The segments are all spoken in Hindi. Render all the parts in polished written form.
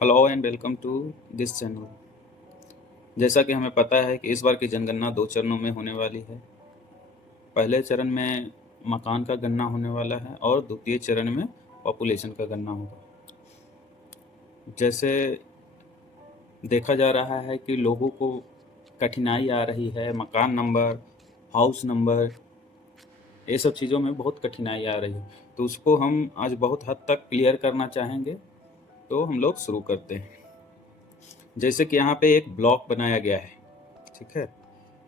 Hello and welcome to this channel. जैसा कि हमें पता है कि इस बार की जनगणना 2 चरणों में होने वाली है। पहले चरण में मकान का गणना होने वाला है और द्वितीय चरण में पॉपुलेशन का गणना होगा। जैसे देखा जा रहा है कि लोगों को कठिनाई आ रही है, मकान नंबर, हाउस नंबर, ये सब चीज़ों में बहुत कठिनाई आ रही है, तो उसको हम आज बहुत हद तक क्लियर करना चाहेंगे। तो हम लोग शुरू करते हैं। जैसे कि यहाँ पे एक ब्लॉक बनाया गया है, ठीक है।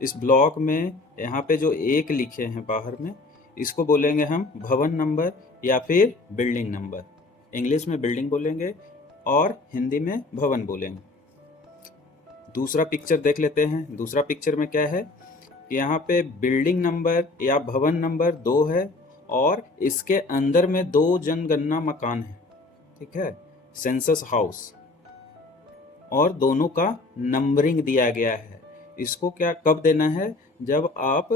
इस ब्लॉक में यहाँ पे जो एक लिखे हैं बाहर में, इसको बोलेंगे हम भवन नंबर या फिर बिल्डिंग नंबर। इंग्लिश में बिल्डिंग बोलेंगे और हिंदी में भवन बोलेंगे। दूसरा पिक्चर देख लेते हैं। दूसरा पिक्चर में क्या है कि यहाँ पे बिल्डिंग नंबर या भवन नंबर 2 है और इसके अंदर में 2 जनगणना मकान है, ठीक है, सेंसस हाउस, और दोनों का नंबरिंग दिया गया है। इसको क्या कब देना है? जब आप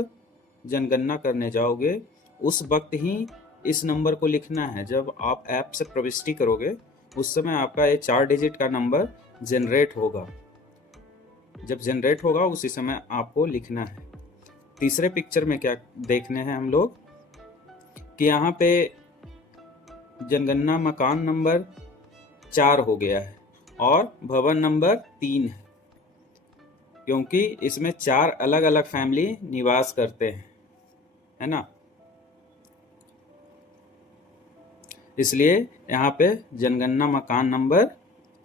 जनगणना करने जाओगे उस वक्त ही इस नंबर को लिखना है। जब आप ऐप से प्रविष्टि करोगे उस समय आपका ये 4 डिजिट का नंबर जनरेट होगा। जब जनरेट होगा उसी समय आपको लिखना है। तीसरे पिक्चर में क्या देखने हैं हम लोग कि यहाँ पे जनगणना मकान नंबर 4 हो गया है और भवन नंबर 3 है, क्योंकि इसमें 4 अलग अलग फैमिली निवास करते हैं, है ना। इसलिए यहाँ पे जनगणना मकान नंबर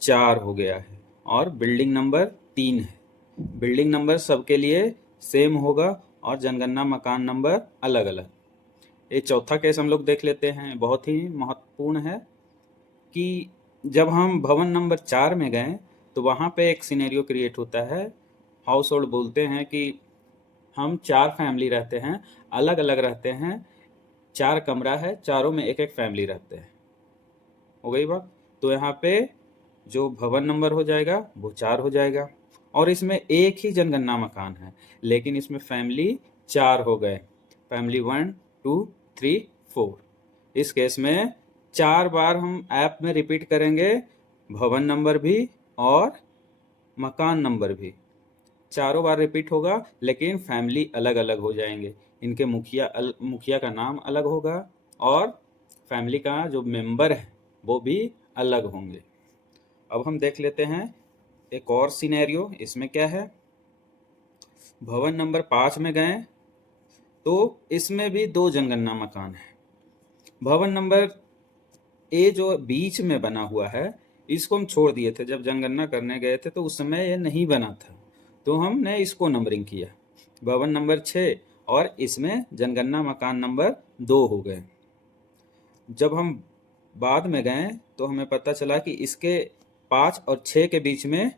4 हो गया है और बिल्डिंग नंबर 3 है। बिल्डिंग नंबर सबके लिए सेम होगा और जनगणना मकान नंबर अलग अलग। ये चौथा केस हम लोग देख लेते हैं, बहुत ही महत्वपूर्ण है कि जब हम भवन नंबर 4 में गए तो वहाँ पे एक सिनेरियो क्रिएट होता है। हाउस होल्ड बोलते हैं कि हम 4 फैमिली रहते हैं, अलग अलग रहते हैं, 4 कमरा है, चारों में एक एक फैमिली रहते हैं। हो गई बात। तो यहाँ पे जो भवन नंबर हो जाएगा वो 4 हो जाएगा और इसमें एक ही जनगणना मकान है, लेकिन इसमें फैमिली 4 हो गए। फैमिली 1 2 3 4। इस केस में 4 बार हम ऐप में रिपीट करेंगे, भवन नंबर भी और मकान नंबर भी। चारों बार रिपीट होगा, लेकिन फैमिली अलग अलग हो जाएंगे। इनके मुखिया का नाम अलग होगा और फैमिली का जो मेंबर है वो भी अलग होंगे। अब हम देख लेते हैं एक और सिनेरियो। इसमें क्या है, भवन नंबर 5 में गए तो इसमें भी 2 जनगणना मकान है। भवन नंबर ए जो बीच में बना हुआ है इसको हम छोड़ दिए थे। जब जनगणना करने गए थे तो उस समय ये नहीं बना था, तो हमने इसको नंबरिंग किया, भवन नंबर 6, और इसमें जनगणना मकान नंबर 2 हो गए। जब हम बाद में गए तो हमें पता चला कि इसके 5 और 6 के बीच में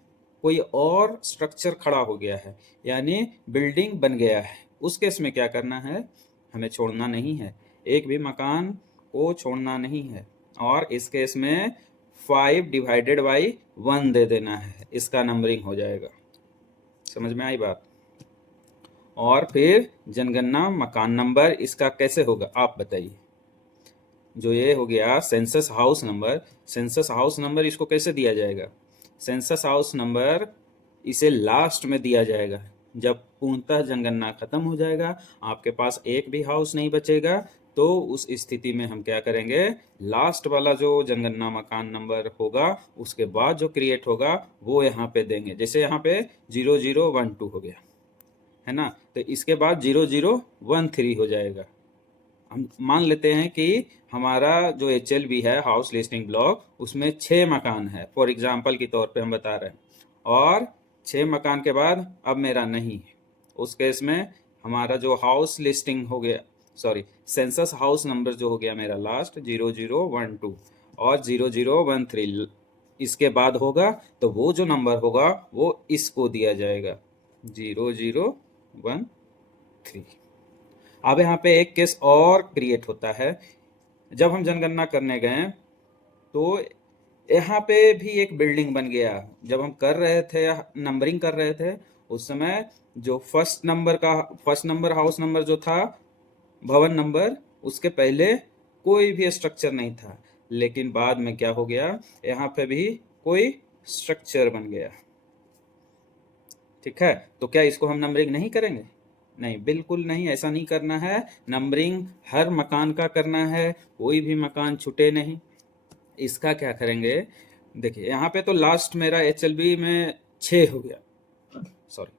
कोई और स्ट्रक्चर खड़ा हो गया है, यानी बिल्डिंग बन गया है। उस केस में क्या करना है, हमें छोड़ना नहीं है, एक भी मकान को छोड़ना नहीं है, और इस केस में 5/1 दे देना है, इसका नंबरिंग हो जाएगा। समझ में आई बात। और फिर जनगणना मकान नंबर इसका कैसे होगा आप बताइए। जो ये हो गया census house number, census house number इसको कैसे दिया जाएगा? सेंसस हाउस नंबर इसे लास्ट में दिया जाएगा। जब पूर्णतः जनगणना खत्म हो जाएगा, आपके पास एक भी हाउस नहीं बचेगा, तो उस स्थिति में हम क्या करेंगे, लास्ट वाला जो जनगणना मकान नंबर होगा उसके बाद जो क्रिएट होगा वो यहाँ पे देंगे। जैसे यहाँ पे 0012 हो गया है ना, तो इसके बाद 0013 हो जाएगा। हम मान लेते हैं कि हमारा जो HLB है, हाउस लिस्टिंग ब्लॉक, उसमें 6 मकान है, फॉर एग्जांपल के तौर पे हम बता रहे हैं, और 6 मकान के बाद अब मेरा नहीं है। उस केस में हमारा जो हाउस लिस्टिंग हो गया, सॉरी, सेंसस हाउस नंबर जो हो गया मेरा लास्ट 0012 और 0013, इसके बाद होगा तो वो जो नंबर होगा वो इसको दिया जाएगा 0013। अब यहाँ पे एक केस और क्रिएट होता है। जब हम जनगणना करने गए तो यहाँ पे भी एक बिल्डिंग बन गया। जब हम कर रहे थे, नंबरिंग कर रहे थे, उस समय जो फर्स्ट नंबर हाउस नंबर जो था, भवन नंबर, उसके पहले कोई भी स्ट्रक्चर नहीं था। लेकिन बाद में क्या हो गया, यहाँ पे भी कोई स्ट्रक्चर बन गया। ठीक है, तो क्या इसको हम नंबरिंग नहीं करेंगे? नहीं, बिल्कुल नहीं, ऐसा नहीं करना है। नंबरिंग हर मकान का करना है, कोई भी मकान छूटे नहीं। इसका क्या करेंगे, देखिए यहाँ पे तो लास्ट मेरा HLB में 6 हो गया, सॉरी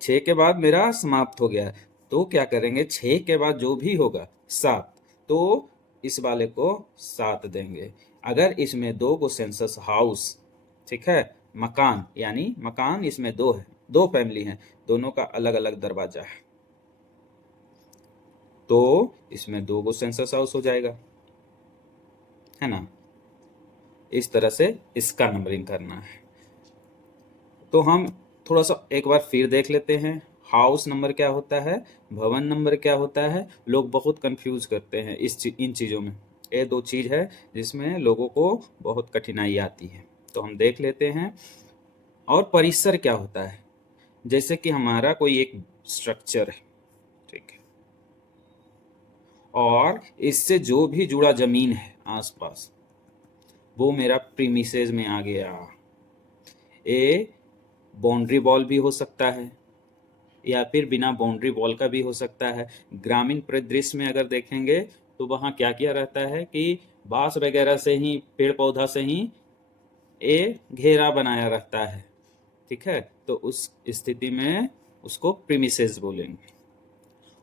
6 के बाद मेरा समाप्त हो गया। तो क्या करेंगे, 6 के बाद जो भी होगा 7, तो इस वाले को 7 देंगे। अगर इसमें 2 को सेंसस हाउस, ठीक है, मकान यानी मकान इसमें 2 है, 2 फैमिली हैं, दोनों का अलग अलग दरवाजा है, तो इसमें 2 को सेंसस हाउस हो जाएगा, है ना। इस तरह से इसका नंबरिंग करना है। तो हम थोड़ा सा एक बार फिर देख लेते हैं, हाउस नंबर क्या होता है, भवन नंबर क्या होता है। लोग बहुत कंफ्यूज करते हैं इन चीज़ों में। ये 2 चीज़ है जिसमें लोगों को बहुत कठिनाई आती है, तो हम देख लेते हैं। और परिसर क्या होता है, जैसे कि हमारा कोई एक स्ट्रक्चर है, ठीक है, और इससे जो भी जुड़ा जमीन है आसपास, वो मेरा प्रीमिसेस में आ गया। ये बाउंड्री वॉल भी हो सकता है, या फिर बिना बाउंड्री वॉल का भी हो सकता है। ग्रामीण परिदृश्य में अगर देखेंगे तो वहाँ क्या किया रहता है कि बांस वगैरह से ही, पेड़ पौधा से ही ये घेरा बनाया रहता है, ठीक है, तो उस स्थिति में उसको प्रीमिसेस बोलेंगे।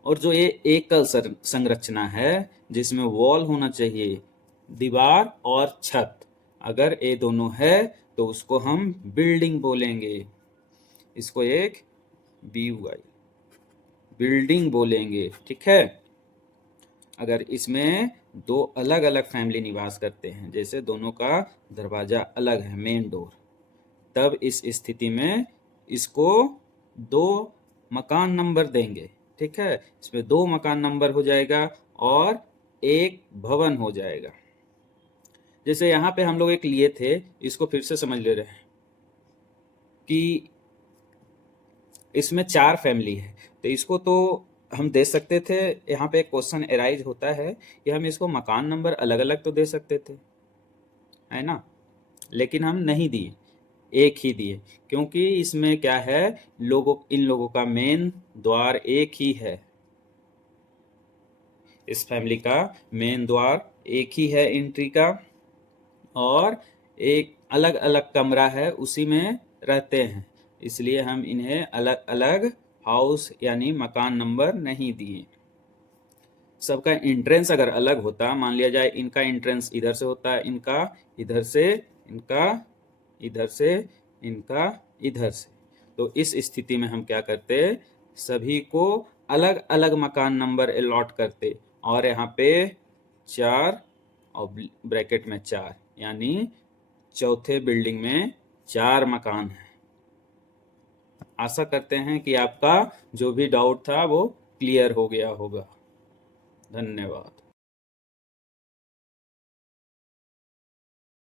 और जो ये एकल संरचना है जिसमें वॉल होना चाहिए, दीवार और छत, अगर ये दोनों है तो उसको हम बिल्डिंग बोलेंगे। इसको एक BUI बिल्डिंग बोलेंगे, ठीक है। अगर इसमें 2 अलग अलग फैमिली निवास करते हैं, जैसे दोनों का दरवाजा अलग है, मेन डोर, तब इस स्थिति में इसको 2 मकान नंबर देंगे, ठीक है। इसमें 2 मकान नंबर हो जाएगा और एक भवन हो जाएगा। जैसे यहाँ पे हम लोग एक लिए थे, इसको फिर से समझ ले रहे हैं कि इसमें 4 फैमिली है, तो इसको तो हम दे सकते थे। यहाँ पे एक क्वेश्चन एराइज होता है कि हम इसको मकान नंबर अलग अलग तो दे सकते थे, है ना, लेकिन हम नहीं दिए, एक ही दिए, क्योंकि इसमें क्या है, इन लोगों का मेन द्वार एक ही है। इस फैमिली का मेन द्वार एक ही है एंट्री का, और एक अलग अलग कमरा है, उसी में रहते हैं, इसलिए हम इन्हें अलग अलग हाउस यानी मकान नंबर नहीं दिए। सबका एंट्रेंस अगर अलग होता, मान लिया जाए इनका एंट्रेंस इधर से होता है, इनका इधर से, इनका इधर से, इनका इधर से, तो इस स्थिति में हम क्या करते, सभी को अलग अलग मकान नंबर अलॉट करते, और यहाँ पे 4 और ब्रैकेट में 4, यानी चौथे बिल्डिंग में 4 मकान हैं। आशा करते हैं कि आपका जो भी डाउट था वो क्लियर हो गया होगा। धन्यवाद।